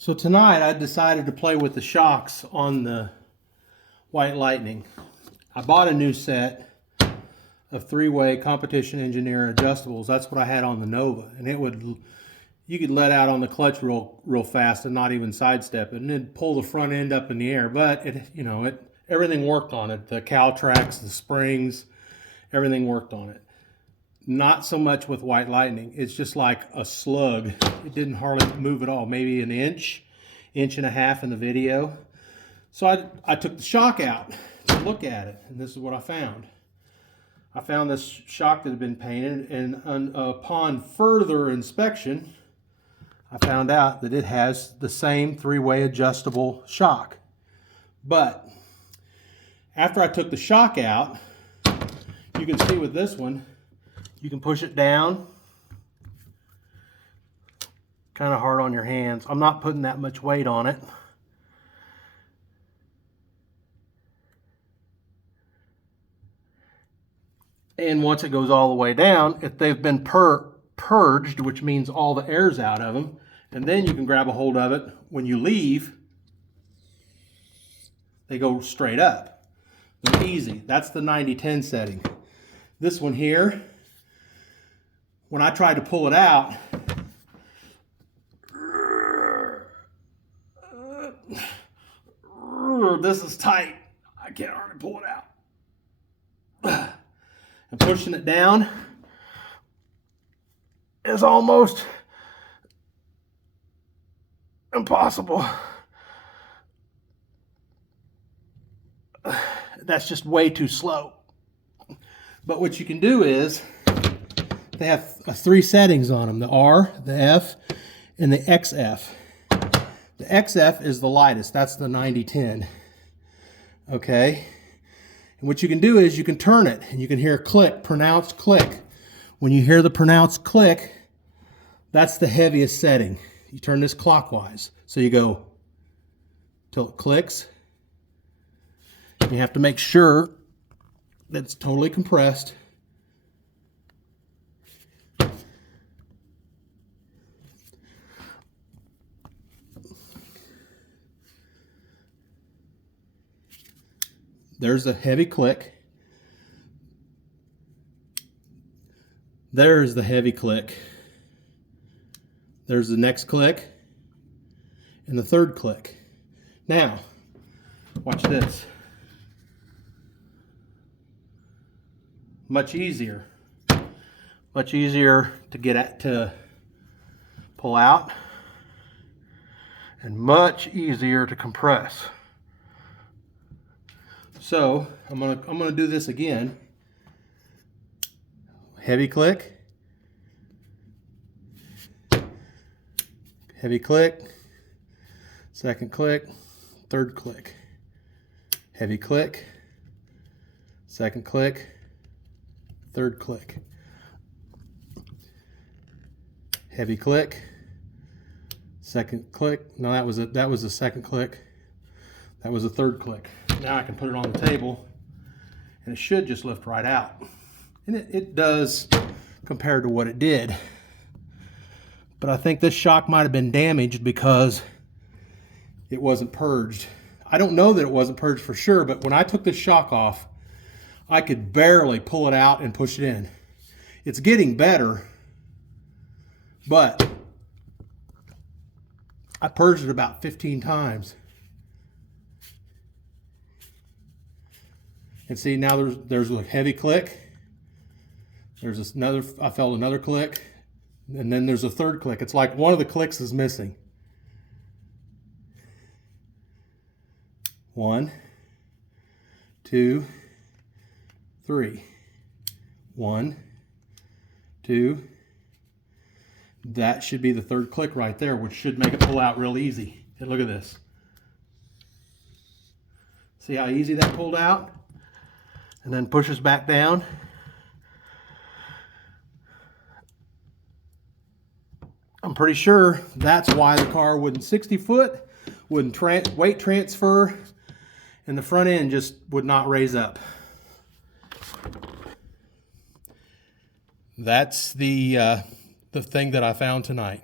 So tonight I decided to play with the shocks on the White Lightning. I bought a new set of three-way competition engineer adjustables. That's what I had on the Nova, and you could let out on the clutch real fast and not even sidestep it, and it'd pull the front end up in the air. But everything worked on it. The cowl tracks, the springs, everything worked on it. Not so much with White Lightning. It's just like a slug. It didn't hardly move at all. Maybe an inch and a half in the video. So I took the shock out to look at it, and this is what I found. I found this shock that had been painted, and upon further inspection, I found out that it has the same three-way adjustable shock. But after I took the shock out, you can see with this one, you can push it down. Kind of hard on your hands. I'm not putting that much weight on it. And once it goes all the way down, if they've been purged, which means all the air's out of them, and then you can grab a hold of it. When you leave, they go straight up. They're easy. That's the 90-10 setting. This one here, when I tried to pull it out, this is tight. I can't hardly pull it out. And pushing it down is almost impossible. That's just way too slow. But what you can do is, they have three settings on them: the R, the F, and the XF. The XF is the lightest. That's the 90-10. Okay? And what you can do is you can turn it, and you can hear a click, pronounced click. When you hear the pronounced click, that's the heaviest setting. You turn this clockwise. So you go till it clicks. You have to make sure that it's totally compressed. There's a heavy click. There's the heavy click. There's the next click. And the third click. Now, watch this. Much easier. Much easier to to pull out. And much easier to compress. So I'm gonna do this again. Heavy click, heavy click, second click, third click, heavy click, second click, third click, heavy click, second click. No, that was the second click. That was the third click. Now I can put it on the table, and it should just lift right out. And it does compared to what it did. But I think this shock might have been damaged because it wasn't purged. I don't know that it wasn't purged for sure, but when I took the shock off, I could barely pull it out and push it in. It's getting better, but I purged it about 15 times. And see, now there's a heavy click. There's another, I felt another click. And then there's a third click. It's like one of the clicks is missing. 1, 2, 3. 1, 2. That should be the third click right there, which should make it pull out real easy. And look at this. See how easy that pulled out? And then pushes back down. I'm pretty sure that's why the car wouldn't 60 foot, wouldn't weight transfer, and the front end just would not raise up. That's the thing that I found tonight.